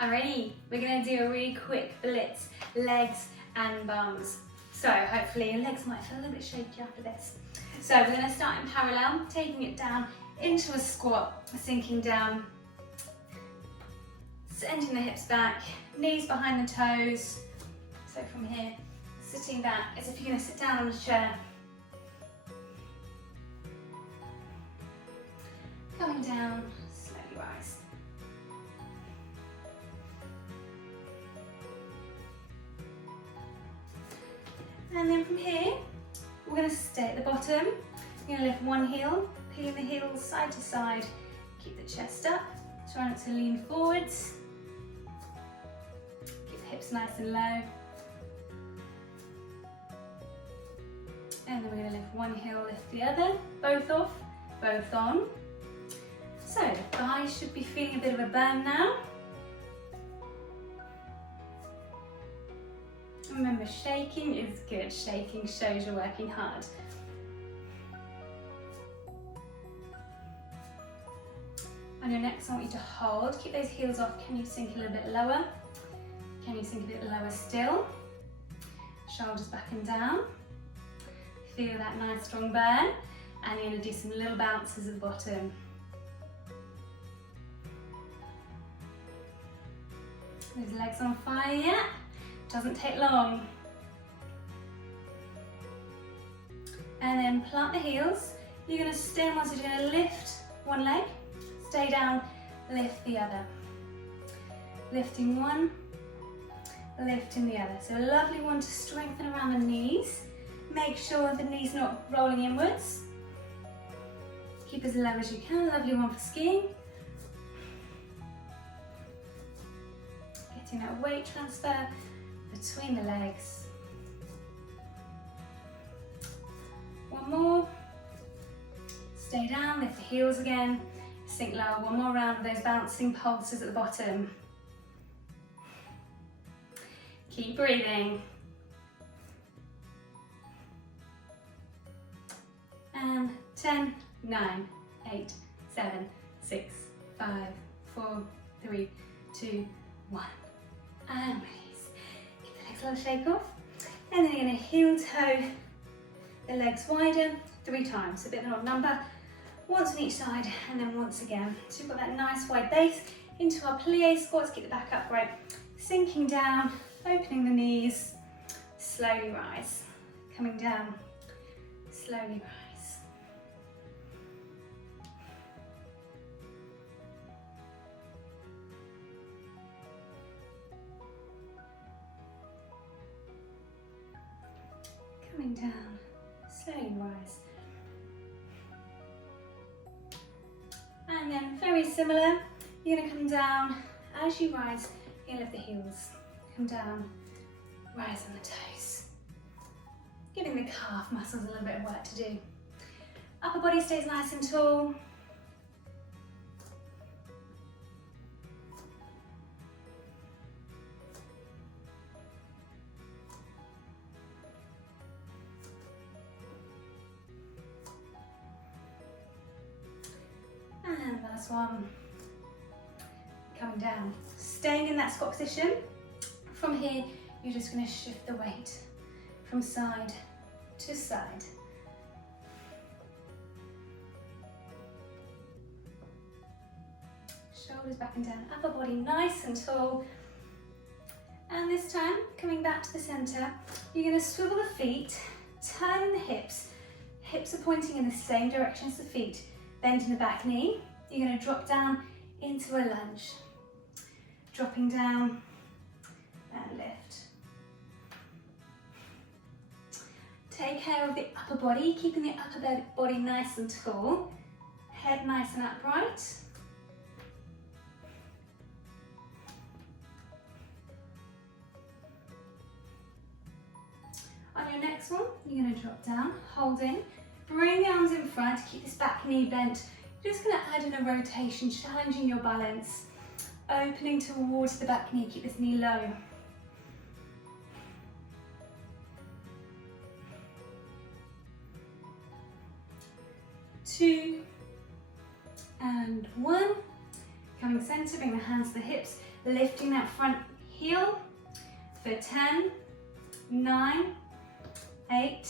Alrighty, we're going to do a really quick blitz, legs and bums. So hopefully your legs might feel a little bit shaky after this. So we're going to start in parallel, taking it down into a squat, sinking down, sending the hips back, knees behind the toes. So from here, sitting back as if you're going to sit down on a chair. Coming down, slowly rise. And then from here, we're going to stay at the bottom. You're going to lift one heel, peeling the heels side to side. Keep the chest up, try not to lean forwards. Keep the hips nice and low. And then we're going to lift one heel, lift the other, both off, both on. So the thighs should be feeling a bit of a burn now. Remember, shaking is good. Shaking shows you're working hard. On your next, I want you to hold. Keep those heels off. Can you sink a little bit lower? Can you sink a bit lower still? Shoulders back and down. Feel that nice strong burn. And you're going to do some little bounces at the bottom. Those legs on fire yet? Doesn't take long. And then plant the heels. You're going to stay on, so you're going to lift one leg, stay down, lift the other. Lifting one, lifting the other. So a lovely one to strengthen around the knees. Make sure the knees not rolling inwards. Keep as low as you can. Lovely one for skiing. Getting that weight transfer between the legs. One more. Stay down, lift the heels again. Sink lower, one more round of those bouncing pulses at the bottom. Keep breathing. And 10, 9, 8, 7, 6, 5, 4, 3, 2, 1. And release. Give the legs a little shake off. And then you're going to heel toe the legs wider 3 times. A bit of an odd number. Once on each side and then once again. So you've got that nice wide base into our plie squats. Keep the back upright. Sinking down, opening the knees. Slowly rise. Coming down. Slowly rise. Coming down, slowly rise. And then very similar, you're going to come down. As you rise, you lift the heels. Come down, rise on the toes. Giving the calf muscles a little bit of work to do. Upper body stays nice and tall. And last one, coming down, staying in that squat position. From here, you're just going to shift the weight from side to side. Shoulders back and down, upper body nice and tall. And this time, coming back to the center, you're going to swivel the feet, turn the hips. Hips are pointing in the same direction as the feet. Bending the back knee, you're going to drop down into a lunge. Dropping down and lift. Take care of the upper body, keeping the upper body nice and tall. Head nice and upright. On your next one, you're going to drop down, holding. Bring the arms in front, keep this back knee bent. You're just going to add in a rotation, challenging your balance. Opening towards the back knee, keep this knee low. Two, and one. Coming center, bring the hands to the hips, lifting that front heel for 10, 9, 8,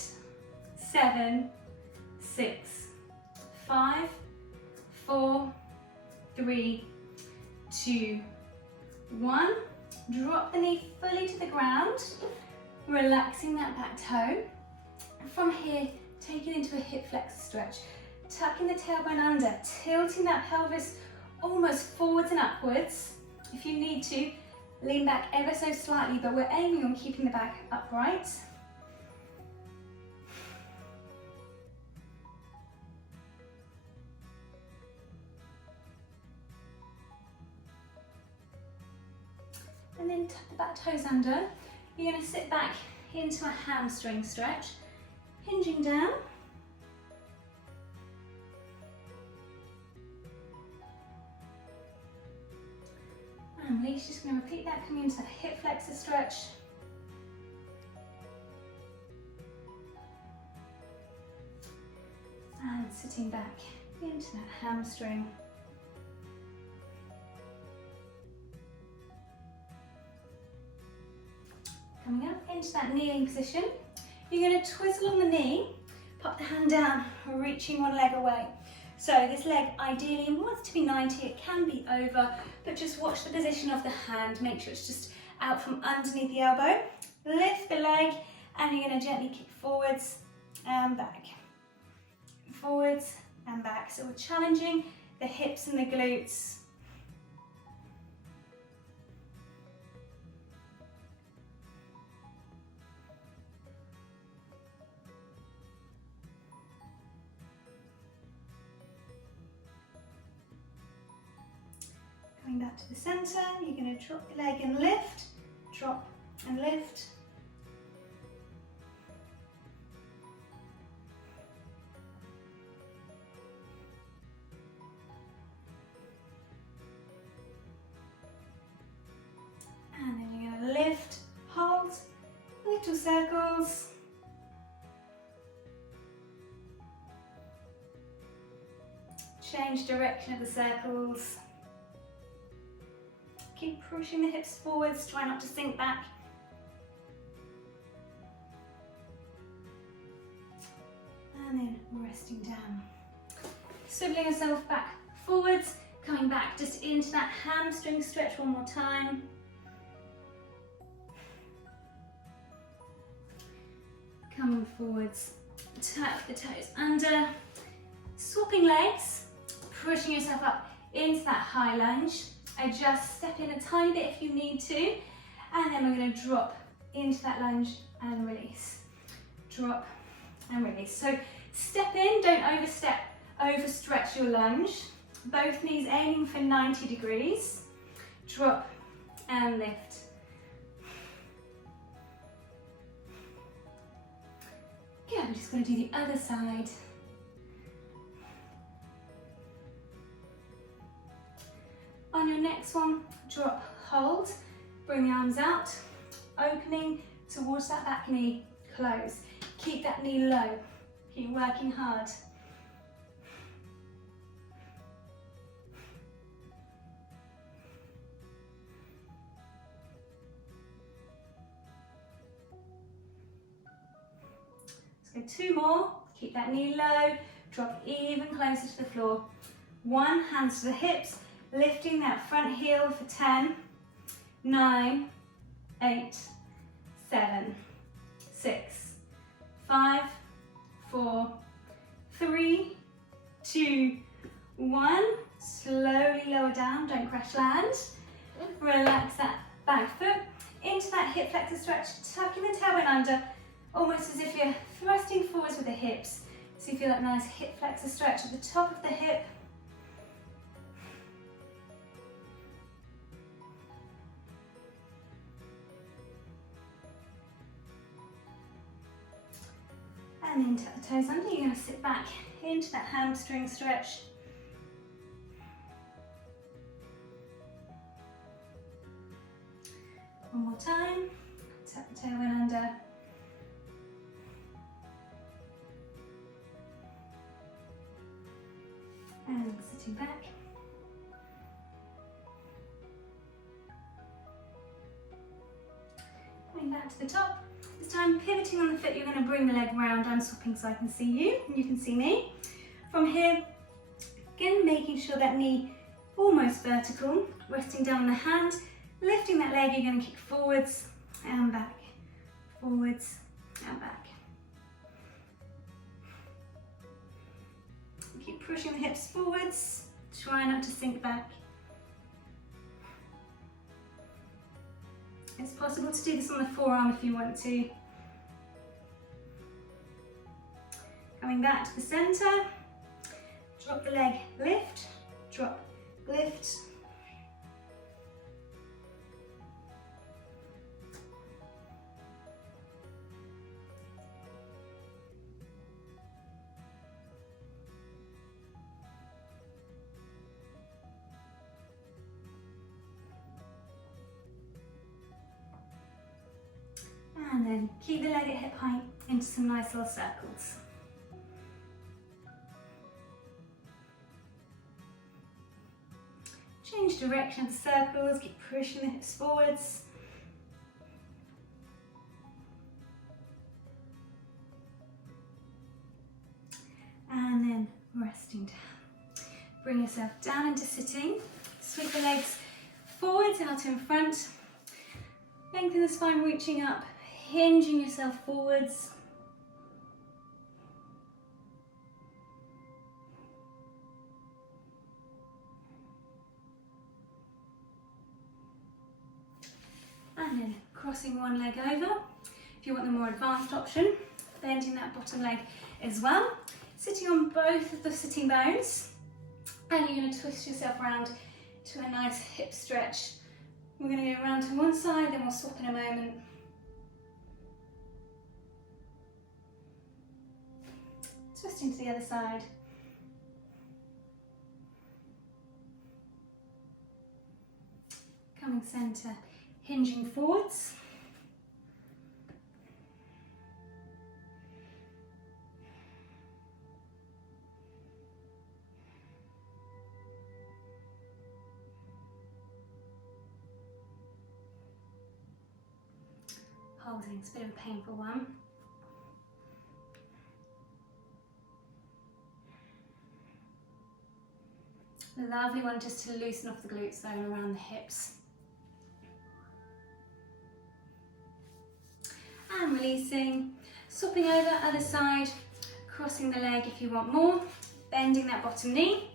7, 6, 5, 4, 3, 2, 1. Drop the knee fully to the ground, relaxing that back toe. From here, take it into a hip flexor stretch. Tucking the tailbone under, tilting that pelvis almost forwards and upwards. If you need to, lean back ever so slightly, but we're aiming on keeping the back upright. And then tuck the back toes under. You're going to sit back into a hamstring stretch, hinging down. And release, just going to repeat that, coming into that hip flexor stretch. And sitting back into that hamstring. Coming up into that kneeling position. You're going to twizzle on the knee, pop the hand down, reaching one leg away. So this leg ideally wants to be 90, it can be over, but just watch the position of the hand, make sure it's just out from underneath the elbow. Lift the leg and you're going to gently kick forwards and back. Forwards and back. So we're challenging the hips and the glutes. Coming back to the center, you're going to drop the leg and lift, drop and lift. And then you're going to lift, hold, little circles. Change direction of the circles. Keep pushing the hips forwards, try not to sink back. And then resting down. Swiveling yourself back forwards, coming back just into that hamstring stretch one more time. Coming forwards, tuck the toes under, swapping legs, pushing yourself up into that high lunge. Adjust, step in a tiny bit if you need to, and then we're going to drop into that lunge and release. Drop and release. So step in, don't overstep, overstretch your lunge. Both knees aiming for 90 degrees. Drop and lift. Good, we're just going to do the other side. On your next one, drop, hold, bring the arms out, opening towards that back knee, close. Keep that knee low, keep working hard. Let's go 2 more, keep that knee low, drop even closer to the floor. 1, hands to the hips, lifting that front heel for 10, 9, 8, 7, 6, 5, 4, 3, 2, 1. Slowly lower down, don't crash land. Relax that back foot into that hip flexor stretch, tucking the tailbone under, almost as if you're thrusting forwards with the hips. So you feel that nice hip flexor stretch at the top of the hip. And then tuck the toes under, you're going to sit back into that hamstring stretch. One more time, tuck the tailbone under. And sitting back. Coming back to the top. This time pivoting on the foot, you're going to bring the leg round. I'm swapping so I can see you and you can see me. From here, again making sure that knee almost vertical, resting down on the hand, lifting that leg, you're going to kick forwards and back, forwards and back. Keep pushing the hips forwards, try not to sink back. It's possible to do this on the forearm if you want to. Coming back to the centre, drop the leg, lift, drop, lift. And then keep the leg at hip height into some nice little circles. Change direction of the circles, keep pushing the hips forwards. And then resting down. Bring yourself down into sitting. Sweep the legs forwards, out in front. Lengthen the spine, reaching up, hinging yourself forwards. And then crossing one leg over. If you want the more advanced option, bending that bottom leg as well. Sitting on both of the sitting bones. And you're going to twist yourself around to a nice hip stretch. We're going to go around to one side, then we'll swap in a moment. Twisting to the other side. Coming centre, hinging forwards. Holding, it's a bit of a painful one. A lovely one just to loosen off the glutes though and around the hips. And releasing, swapping over, other side, crossing the leg if you want more, bending that bottom knee,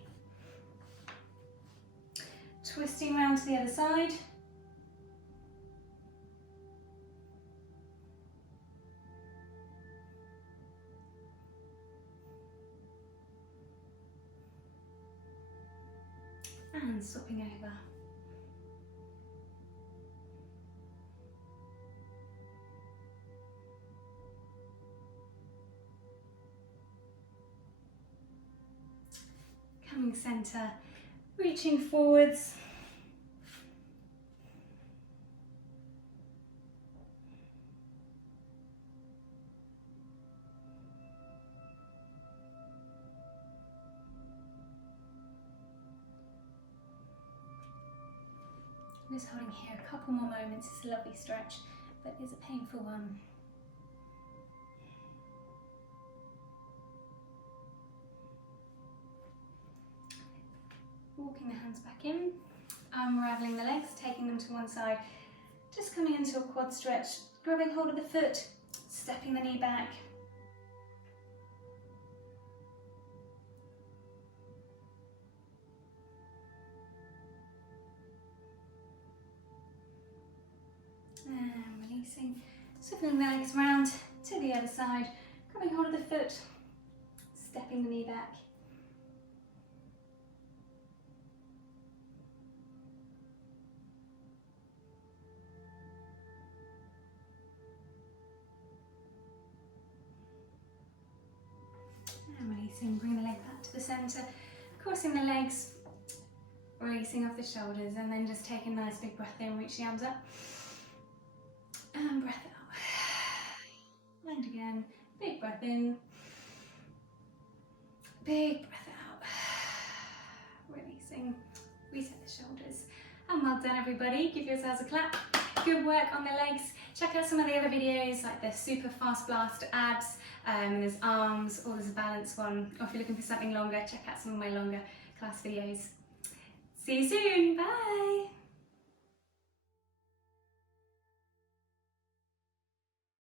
twisting around to the other side. And swapping over. Coming centre, reaching forwards. I'm just holding here a couple more moments. It's a lovely stretch, but it's a painful one. Walking the hands back in, unraveling the legs, taking them to one side, just coming into a quad stretch, grabbing hold of the foot, stepping the knee back. And releasing, swiveling the legs round to the other side, grabbing hold of the foot, stepping the knee back. And releasing, bring the leg back to the centre, crossing the legs, releasing off the shoulders, and then just take a nice big breath in, reach the arms up. And breath out. And again, big breath in, big breath out. Releasing, reset the shoulders. And well done everybody, give yourselves a clap. Good work on the legs. check out some of the other videos, like the super fast blast abs, there's arms, or there's a balance one, or if you're looking for something longer, check out some of my longer class videos. See you soon, bye!